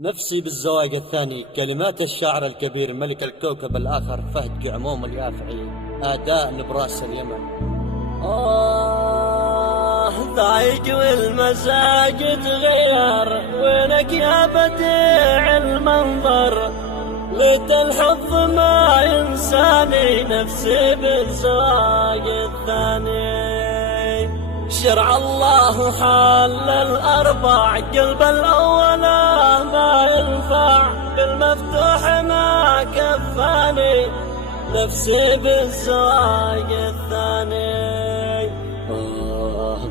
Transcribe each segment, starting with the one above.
نفسي بالزواج الثاني. كلمات الشاعر الكبير ملك الكوكب الآخر فهد قعموم اليافعي. أداء نبراس اليمن. ضايق والمزاج تغير، وينك يا بديع المنظر؟ ليت الحظ ما ينساني، نفسي بالزواج الثاني. شرع الله حل الأربع، قلب الأولى ما ينفع، بالمفتوح ما كفاني، نفسي بالزواج الثاني.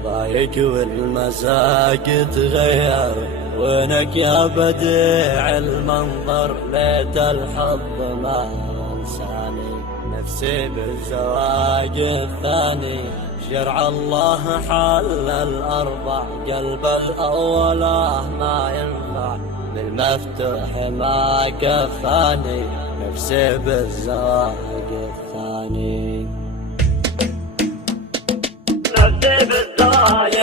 ضايق والمزاج تغير، وينك يا بديع المنظر؟ ليت الحظ ما ينساني، نفسي بالزواج الثاني. شرع الله حل الأربع، قلب الأولى ما ينفع، بالمفتوح ما كفاني، نفسي بالزواج الثاني. نفسي بالزواج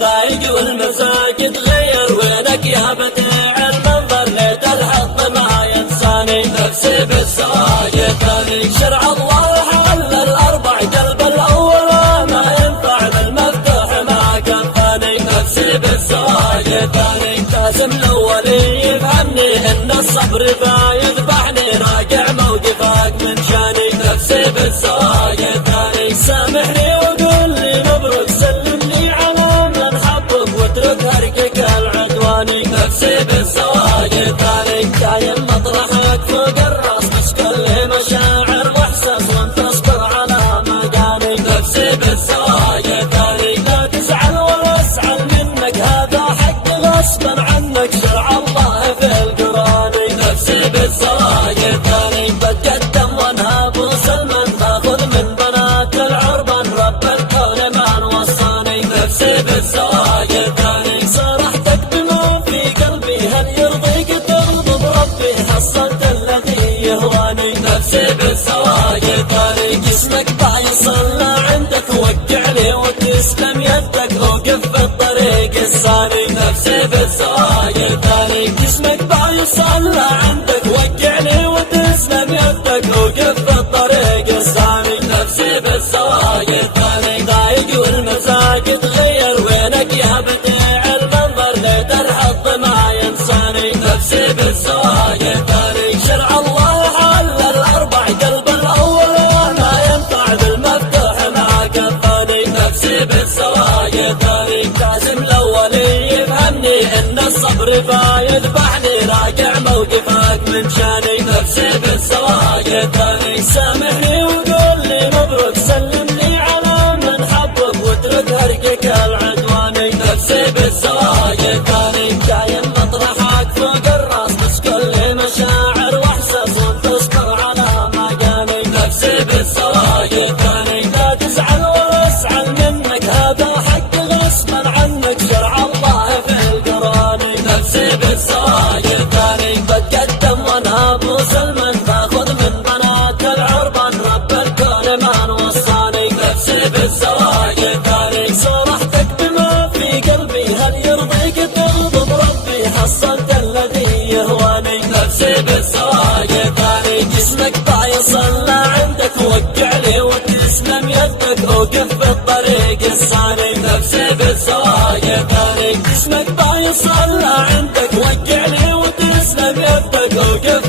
ضايق والمزاج تغير، وينك يا بديع المنظر؟ ليت الحظ ما ينساني، نفسي بالزواج الثاني. شرع الله حل الأربع، قلب الأولى ما ينفع، بالمفتوح ما كفاني، نفسي بالزواج الثاني. لازم الأولي يفهمني إن الصبر فيذبحني، راجع موقفك من شاني، نفسي بالزواج الثاني. سامحني وقول لي مبروك، سلمني على من حبك، واترك هرقك العدواني، نفسي بالزواج الثاني. دايم مطرحك فوق الراس، بس كل مشاعر واحساس، وانت اصبر على مكاني، نفسي بالزواج الثاني. لا تزعل ولا اسعل منك، هذا حق غصبا عنك، شرع الله في القرآن، نفسي بالزواج الثاني. بتقدم وانهاب وسلمان، باخذ من بنات العربان، رب الكون ما وصاني، نفسي بالزواج الثاني. صرحتك بما في قلبي، هل يرضيك تغضب ربي؟ حصلت الذي يهواني، نفسي بالزواج الثاني. جسمك بايصل عندك، وقع لي وتسلم يدك، اوقف في الطريق الثاني، نفسي بالزواج الثاني. جسمك بايصل عندك، وقع لي وتسلم يدك، اوقف في الطريق الثاني، نفسي بالزواج الثاني. ضايق والمزاج تغير، وينك يا بديع المنظر؟ ليت الحظ ما ينساني، نفسي بالزواج الثاني. شرع الله حل الأربع، قلب الأول ما ينفع، بالمفتوح ما كفاني، نفسي بالزواج الثاني. لازم الأولي يفهمني إن الصبر فيذبحني، راجع موقفك من شاني، نفسي بالزواج الثاني. سامحني وقول لي مبروك، سلمني على من حبك، واترك هرقك العدواني، نفسي بالزواج الثاني. دايم مطرحك فوق الراس، بس كل مشاعر واحساس، وانت اصبر على مكاني، نفسي بالزواج الثاني. لا تزعل ولا اسعل منك، هذا حق غصبا عنك، شرع الله في القرآن، نفسي بالزواج الثاني. بتقدم وانهاب وسلمان، باخذ من بنات العربان، رب الكون ما وصاني، نفسي بالزواج الثاني. صرحتك بما في قلبي، هل يرضيك تغضب ربي؟ حصلت الذي يهواني، نفسي بالزواج الثاني. جسمك بايصل عندك، وقع لي وتسلم يدك، اوقف في الطريق الثاني، نفسي بالزواج الثاني. جسمك بايصل عندك، وقع لي وتسلم يدك، اوقف